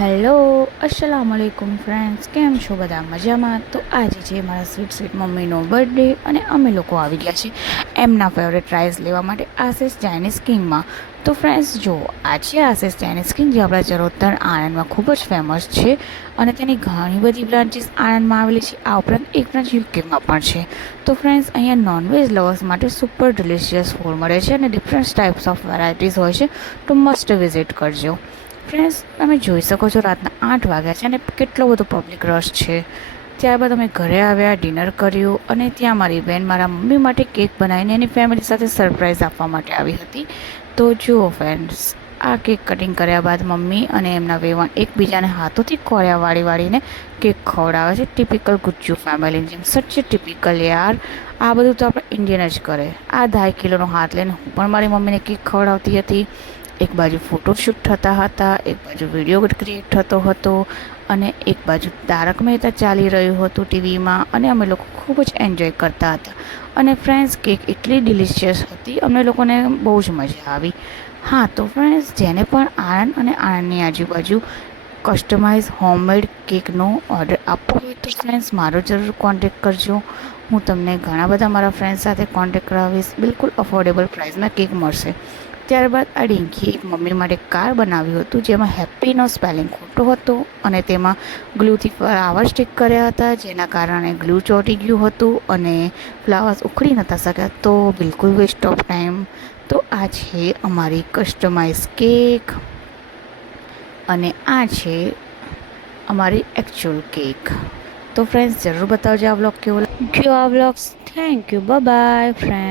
Hello, અસલામુઅલૈકુમ friends, કેમ છો બધા મજામાં? તો આજે છે મારા સ્વીટ મમ્મીનો બર્થડે અને અમે લોકો આવી ગયા છીએ એમના ફેવરેટ રાઈસ લેવા માટે આશિષ ચાઇનીઝ કિંગમાં. તો ફ્રેન્ડ્સ જો આજે આશિષ ચાઇનીઝ કિંગ જે આપણા ચરોતર આણંદમાં ખૂબ જ ફેમસ છે અને તેની ઘણી બધી બ્રાન્ચીસ આણંદમાં આવેલી છે. આ ઉપરાંત એક બ્રાન્ચ યુકેમાં પણ છે. તો ફ્રેન્ડ્સ અહીંયા નોનવેજ લવર્સ માટે સુપર ડિલિશિયસ ફૂડ મળે છે અને ડિફરન્ટ ટાઈપ્સ ઓફ વેરાયટીઝ હોય છે. તો મસ્ટ વિઝિટ કરજો. ફ્રેન્ડ્સ, તમે જોઈ શકો છો રાતના 8 વાગ્યા છે અને કેટલો બધો પબ્લિક રશ છે. ત્યારબાદ અમે ઘરે આવ્યા, ડિનર કર્યું અને ત્યાં મારી બહેન મારા મમ્મી માટે કેક બનાવીને એની ફેમિલી સાથે સરપ્રાઈઝ આપવા માટે આવી હતી. તો જુઓ ફ્રેન્ડ્સ, આ કેક કટિંગ કર્યા બાદ મમ્મી અને એમના વેવાણ એકબીજાને હાથોથી કોળિયા વાળીને કેક ખવડાવે છે. ટિપિકલ ગુજ્જુ ફેમિલીની જેમ. સચ ટિપિકલ યાર. આ બધું તો આપણે ઇન્ડિયન જ કરે. આ 2.5 કિલોનો હાથ લઈને હું પણ મારી મમ્મીને કેક ખવડાવતી હતી. એક બાજુ ફોટોશૂટ થતા હતા, એક બાજુ વિડીયો ક્રિએટ થતો હતો અને એક બાજુ તારક મહેતા ચાલી રહ્યું હતું ટીવીમાં અને અમે લોકો ખૂબ જ એન્જોય કરતા હતા. અને ફ્રેન્ડ્સ, કેક એટલી ડિલિશિયસ હતી, અમને લોકોને બહુ જ મજા આવી. હા, તો ફ્રેન્ડ્સ, જેને પણ આણંદ અને આણંદની આજુબાજુ કસ્ટમાઇઝ હોમમેડ કેકનો ઓર્ડર આપવો હોય તો ફ્રેન્ડ્સ મારો જરૂર કોન્ટેક્ટ કરજો. હું તમને ઘણા બધા મારા ફ્રેન્ડ્સ સાથે કોન્ટેક્ટ કરાવીશ. બિલકુલ અફોર્ડેબલ પ્રાઇસમાં કેક મળશે. ત્યારબાદ આ ડિંકી એક મમ્મી માટે કાર બનાવ્યું હતું જેમાં હેપ્પીનો સ્પેલિંગ ખોટો હતો અને તેમાં ગ્લુથી ફ્લાવર સ્ટિક કર્યા હતા, જેના કારણે ગ્લુ ચોંટી ગયું હતું અને ફ્લાવર્સ ઉખડી નહોતા શક્યા. તો બિલકુલ વેસ્ટ ઓફ ટાઈમ. તો આ છે અમારી કસ્ટમાઇઝ કેક અને આ છે અમારી એકચ્યુઅલ કેક. તો ફ્રેન્ડ્સ, જરૂર બતાવજો આ વ્લોગ કેવો લાગ્યો. આ vlogs. Thank you. By friend.